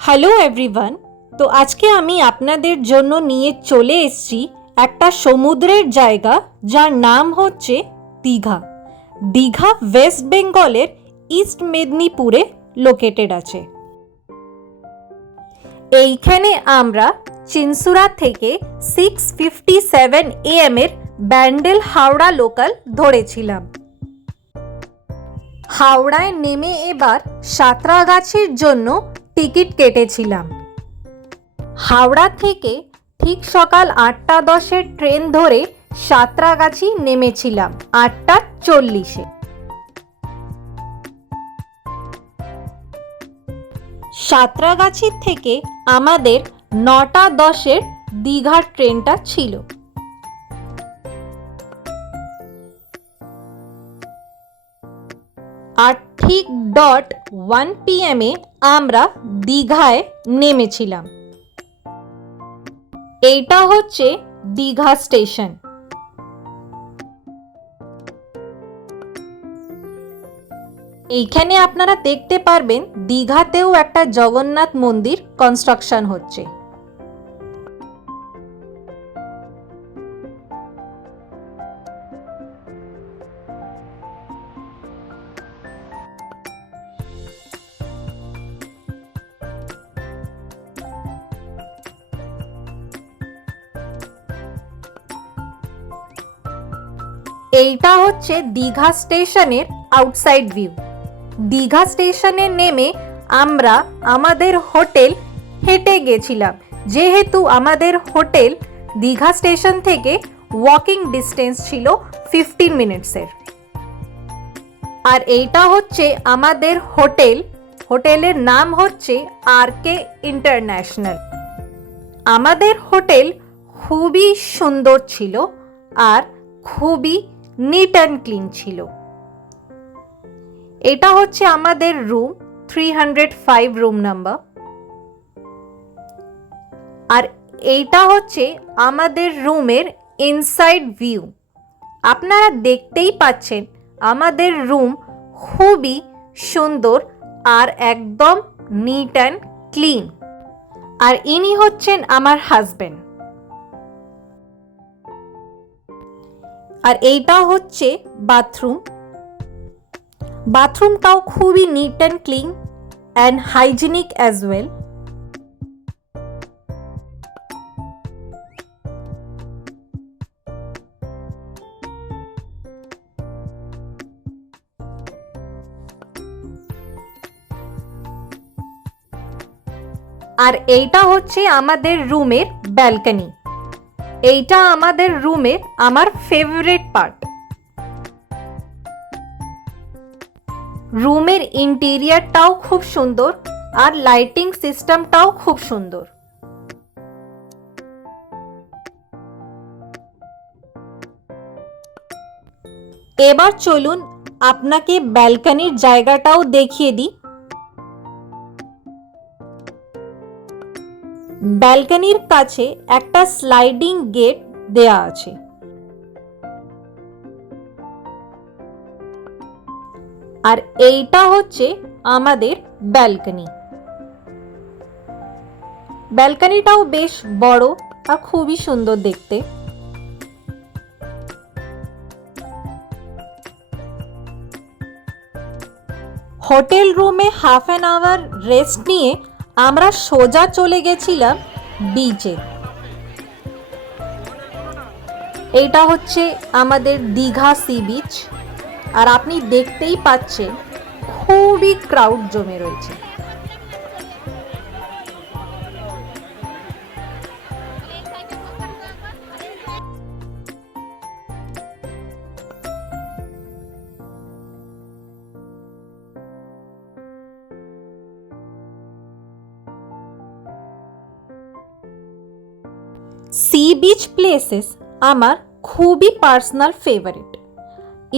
Hello everyone. তো আজকে আমি আপনাদের জন্য নিয়ে চলে এসেছি একটা সমুদ্রের জায়গা যার নাম হচ্ছে দীঘা। দীঘা ওয়েস্ট বেঙ্গলের ইস্ট মেদিনীপুরে লোকেটেড আছে। এইখানে আমরা চিনসুরা থেকে 6:57 AM এর ব্যান্ডেল হাওড়া লোকাল ধরেছিলাম। হাওড়ায় নেমে এবার সাঁতরাগাছির জন্য টিকিট কেটেছিলাম। হাওড়া থেকে ঠিক সকাল 8:10 ট্রেন ধরে সাঁতরাগাছি নেমেছিলাম 8:40-এ। সাঁতরাগাছি থেকে আমাদের 9:10 দীঘার ট্রেনটা ছিল। আর ঠিক 1 PM আমরা দীঘায় নেমেছিলাম। এইটা হচ্ছে দীঘা স্টেশন। এইখানে আপনারা দেখতে পারবেন দীঘাতেও একটা জগন্নাথ মন্দির কনস্ট্রাকশন হচ্ছে। এইটা হচ্ছে দীঘা স্টেশনের আউটসাইড ভিউ। দীঘা স্টেশনে নেমে আমরা আমাদের হোটেল হেঁটে গেছিলাম, যেহেতু আমাদের হোটেল দীঘা স্টেশন থেকে ওয়াকিং ডিস্টেন্স ছিল 15 মিনিটসের। আর এইটা হচ্ছে আমাদের হোটেলের নাম হচ্ছে RK ইন্টারন্যাশনাল। আমাদের হোটেল খুবই সুন্দর ছিল আর খুবই নিট অ্যান্ড ক্লিন ছিল। এটা হচ্ছে আমাদের রুম 305 রুম নাম্বার। আর এইটা হচ্ছে আমাদের রুমের ইনসাইড ভিউ। আপনারা দেখতেই পাচ্ছেন আমাদের রুম খুবই সুন্দর আর একদম নিট অ্যান্ড ক্লিন। আর ইনি হচ্ছেন আমার হাজবেন্ড। আর এইটা হচ্ছে বাথরুম। বাথরুমটাও খুবই neat and clean and hygienic as well. আর এইটা হচ্ছে আমাদের রুমের ব্যালকনি। এইটা আমাদের রুমের আমার ফেভারিট পার্ট। রুমের ইন্টেরিয়রটাও খুব সুন্দর আর লাইটিং সিস্টেমটাও খুব সুন্দর। এবার চলুন আপনাকে ব্যালকনির জায়গাটাও দেখিয়ে দিই। ব্যালকনির কাছে একটা স্লাইডিং গেট দেয়া আছে। আর এইটা হচ্ছে আমাদের ব্যালকনি। ব্যালকনিটাও বেশ বড় আর খুবই সুন্দর দেখতে। হোটেল রুমে হাফ অ্যান আওয়ার রেস্ট নিয়ে আমরা সোজা চলে গেছিলাম বিচে। এইটা হচ্ছে আমাদের দীঘা সি বিচ। আর আপনি দেখতেই পাচ্ছেন খুবই ক্রাউড জমে রয়েছে। সি বিচ প্লেসেস আমার খুবই পার্সোনাল ফেভারিট।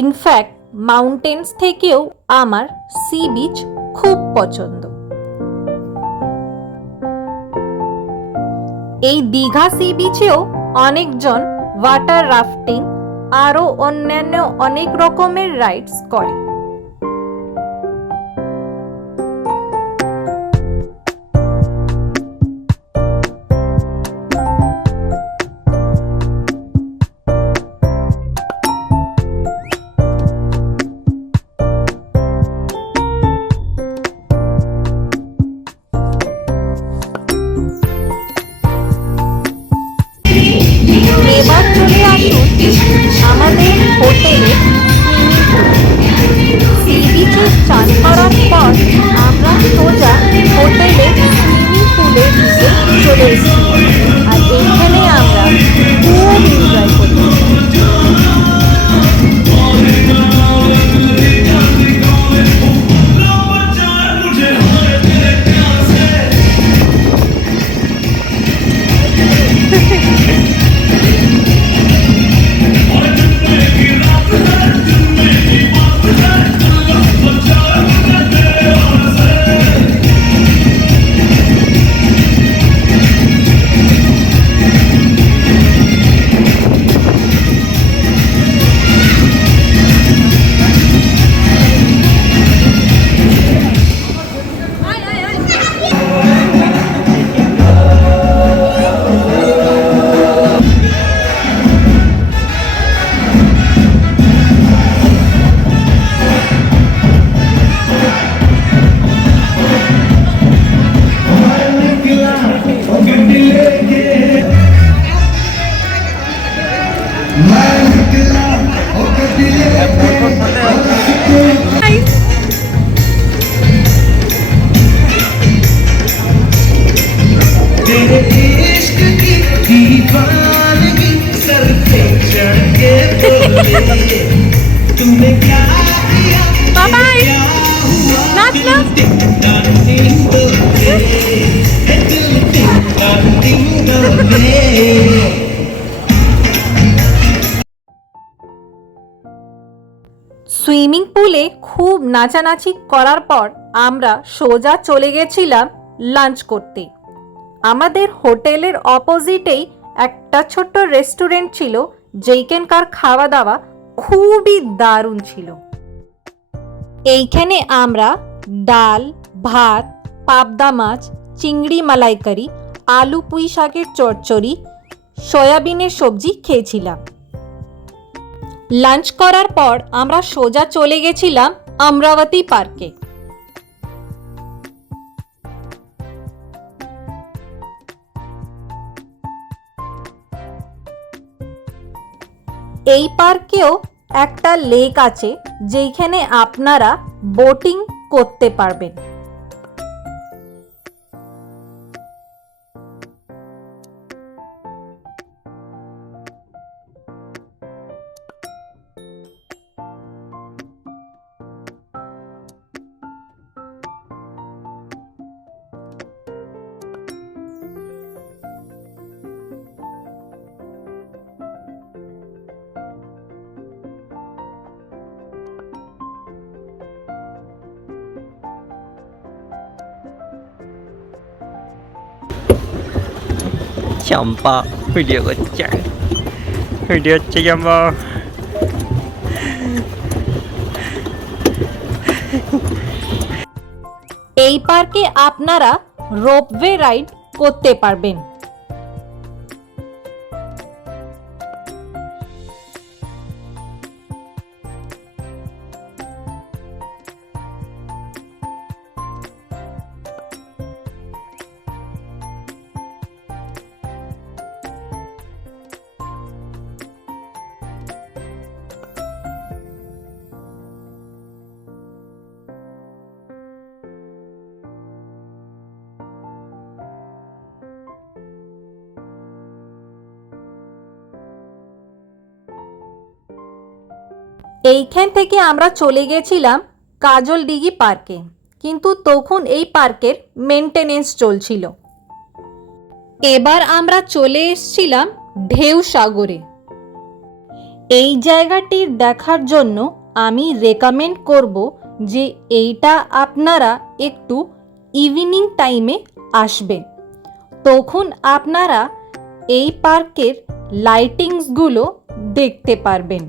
ইনফ্যাক্ট মাউন্টেন্স থেকেও আমার সি বিচ খুব পছন্দ। এই দীঘা সি বিচেও অনেকজন ওয়াটার রাফটিং আরও অন্যান্য অনেক রকমের রাইডস করে। আমাদের হোটেলে সি বিচে চান করার পর আমরা সোজা হোটেলে সুইমিং পুলের দিকে চলে এসেছি। আর এইখানে আমরা খুব এনজয় করি। সুইমিং পুলে খুব নাচানাচি করার পর আমরা সোজা চলে গেছিলাম লাঞ্চ করতে। আমাদের হোটেলের অপোজিটেই একটা ছোট্ট রেস্টুরেন্ট ছিল, যেইখানকার খাওয়া দাওয়া খুবই দারুণ ছিল। এইখানে আমরা ডাল, ভাত, পাবদা মাছ, চিংড়ি মালাইকারি, আলু পুঁই শাকের চচ্চড়ি, সয়াবিনের সবজি খেয়েছিলাম। লাঞ্চ করার পর আমরা সোজা চলে গেছিলাম অমরাবতী পার্কে। এই পার্কেও একটা লেক আছে, যেখানে আপনারা বোটিং করতে পারবেন। চম্পা ভিডিও করছে, ভিডিও হচ্ছে চম্পা। এই পার্কে আপনারা রোপওয়ে রাইড করতে পারবেন। এইখান থেকে আমরা চলে গেছিলাম কাজলডিঘি পার্কে, কিন্তু তখন এই পার্কের মেনটেনেন্স চলছিল। এবার আমরা চলে এসেছিলাম ঢেউ সাগরে। এই জায়গাটির দেখার জন্য আমি রেকমেন্ড করব যে এইটা আপনারা একটু ইভিনিং টাইমে আসবেন, তখন আপনারা এই পার্কের লাইটিংসগুলো দেখতে পারবেন।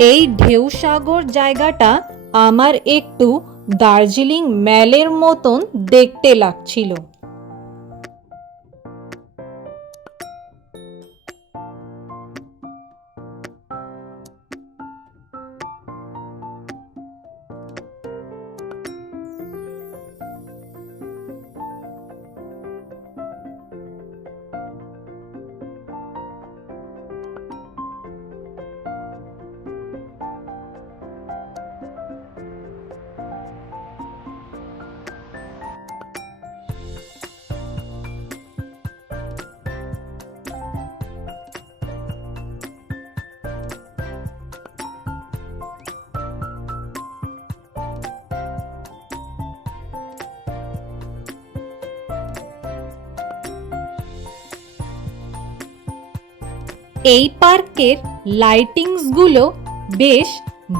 এই ঢেউসাগর জায়গাটা আমার একটু দার্জিলিং ম্যালের মতন দেখতে লাগছিল। এই পার্কের লাইটিংসগুলো বেশ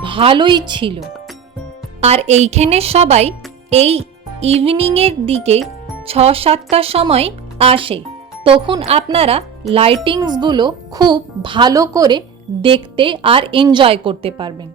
ভালোই ছিল। আর এইখানে সবাই এই ইভিনিংয়ের দিকে 6-7টার সময় আসে, তখন আপনারা লাইটিংসগুলো খুব ভালো করে দেখতে আর এনজয় করতে পারবেন।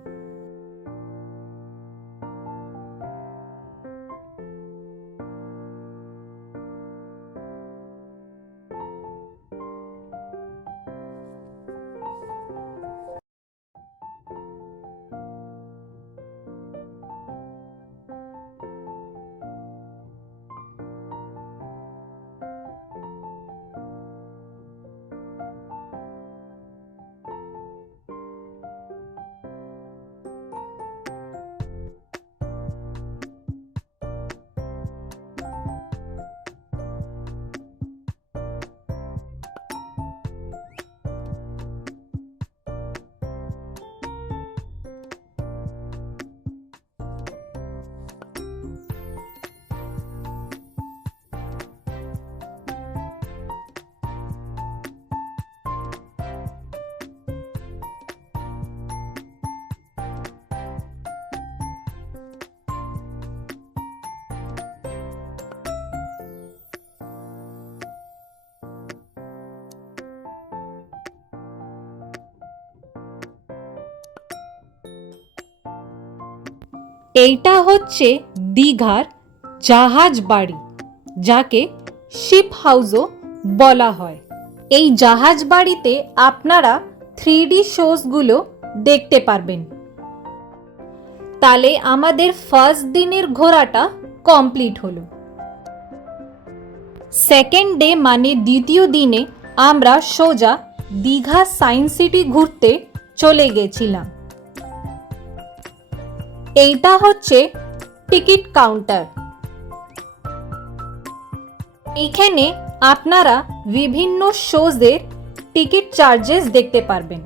এইটা হচ্ছে দীঘার জাহাজ বাড়ি, যাকে শিপ হাউসও বলা হয়। এই জাহাজ বাড়িতে আপনারা 3D শোজগুলো দেখতে পারবেন। তাহলে আমাদের ফার্স্ট দিনের ঘোরাটা কমপ্লিট হলো। সেকেন্ড ডে মানে দ্বিতীয় দিনে আমরা সোজা দীঘা সায়েন্স সিটি ঘুরতে চলে গেছিলাম। এইটা হচ্ছে টিকিট কাউন্টার। এখানে আপনারা বিভিন্ন শোজের টিকিট চার্জেস দেখতে পারবেন।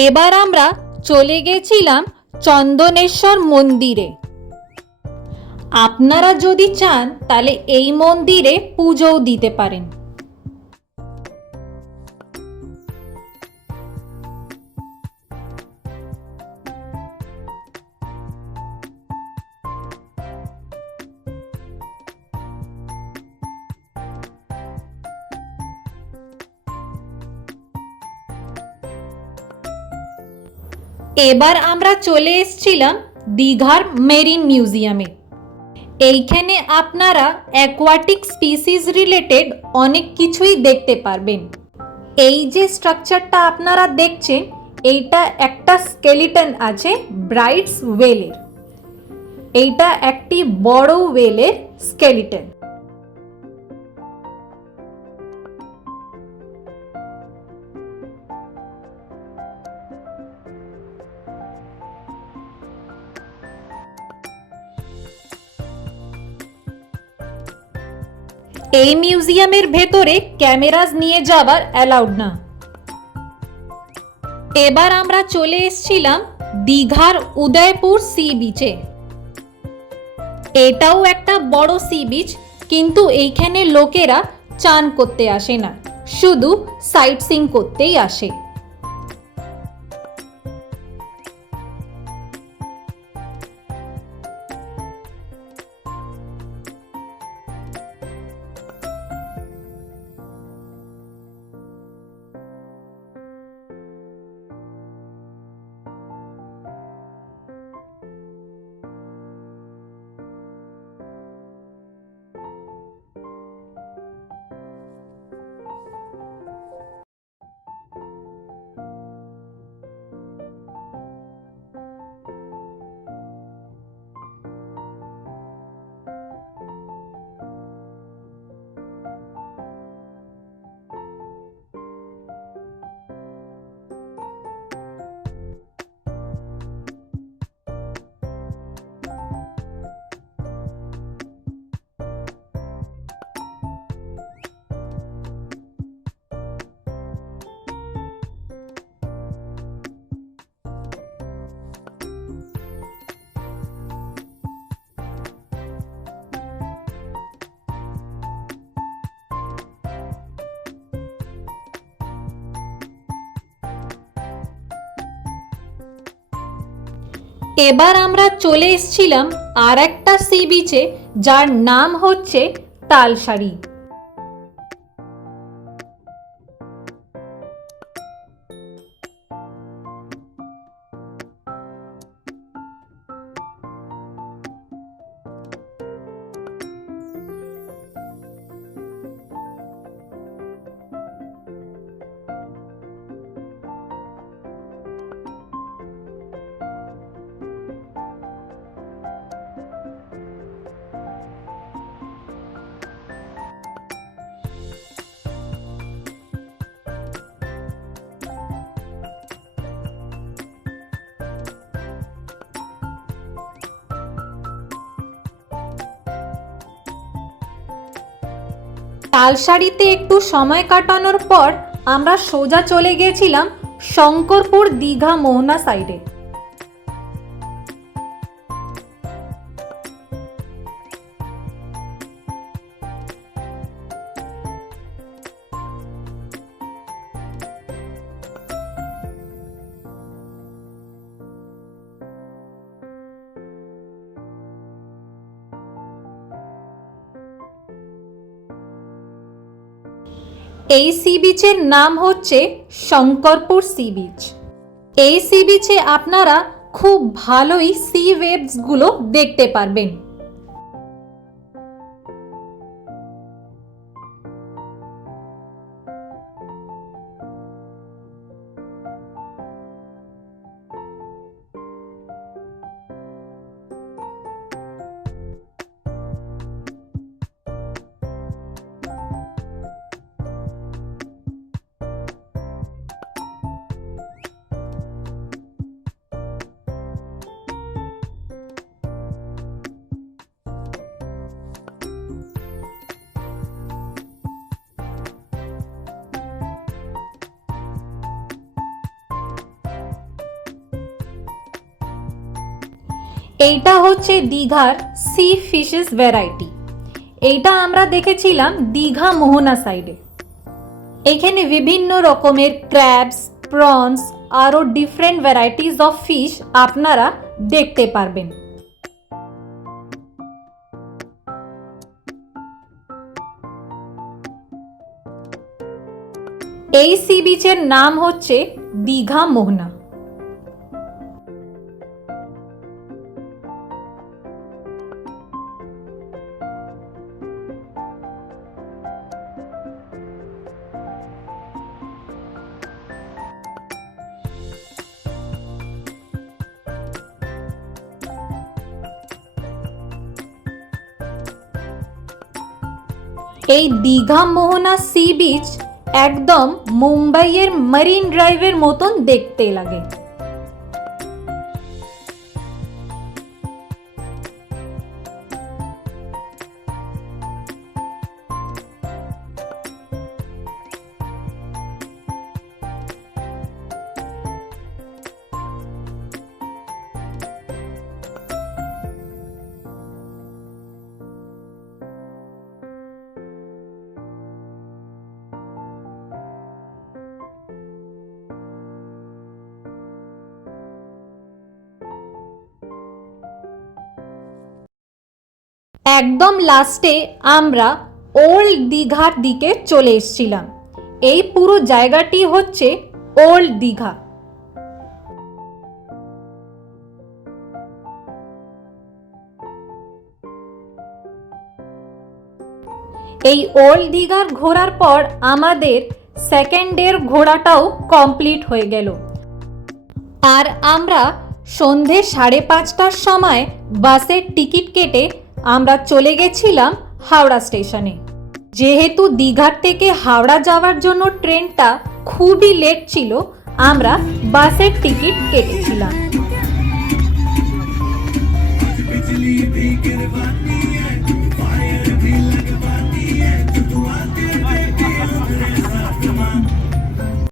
এবার আমরা চলে গেছিলাম চন্দনেশ্বর মন্দিরে। আপনারা যদি চান তাহলে এই মন্দিরে পুজোও দিতে পারেন। এবার আমরা চলে এসেছিলাম দীঘার মেরিন মিউজিয়ামে। এইখানে আপনারা অ্যাকোয়াটিক স্পিসিস রিলেটেড অনেক কিছুই দেখতে পারবেন। এই যে স্ট্রাকচারটা আপনারা দেখছেন, এইটা একটা স্কেলিটন আছে ব্রাইটস ওয়েলের। এইটা একটি বড় ওয়েলের স্কেলিটন। এই মিউজিয়ামের ভেতরে ক্যামেরাস নিয়ে যাবার অ্যালাউড না। এবার আমরা চলে এসেছিলাম দীঘার উদয়পুর সি বিচে। এটাও একটা বড় সি বিচ, কিন্তু এইখানে লোকেরা চান করতে আসে না, শুধু সাইট সিং করতেই আসে। এবার আমরা চলে এসেছিলাম আর একটা সি বিচে, যার নাম হচ্ছে তালসারি। তালসারিতে একটু সময় কাটানোর পর আমরা সোজা চলে গেছিলাম শঙ্করপুর দীঘা মোহনা সাইডে। এই সি বিচের নাম হচ্ছে শঙ্করপুর সি বিচ। এই সি বিচে আপনারা খুব ভালোই সি ওয়েভস গুলো দেখতে পারবেন। এইটা হচ্ছে দীঘার সি ফিশেস ভ্যারাইটি। এইটা আমরা দেখেছিলাম দীঘা মোহনা সাইডে। এখানে বিভিন্ন রকমের ক্র্যাবস, প্রনস আরও ডিফারেন্ট ভ্যারাইটিস অফ ফিশ আপনারা দেখতে পারবেন। এই সি বিচের নাম হচ্ছে দীঘা মোহনা। এই দীঘা মোহনা সি বিচ একদম মুম্বাইয়ের মারিন ড্রাইভের মতন দেখতে লাগে। একদম লাস্টে আমরা ওল্ড দীঘার দিকে চলে এসেছিলাম। এই পুরো জায়গাটি হচ্ছে ওল্ড দীঘা। এই ওল্ড দীঘার ঘোরার পর আমাদের সেকেন্ড ডের ঘোরাটাও কমপ্লিট হয়ে গেল। আর আমরা সন্ধে 5:30টার সময় বাসের টিকিট কেটে আমরা চলে গেছিলাম হাওড়া স্টেশনে। যেহেতু দীঘার থেকে হাওড়া যাওয়ার জন্য ট্রেনটা খুবই লেট ছিল, আমরা বাসের টিকিট কেটেছিলাম।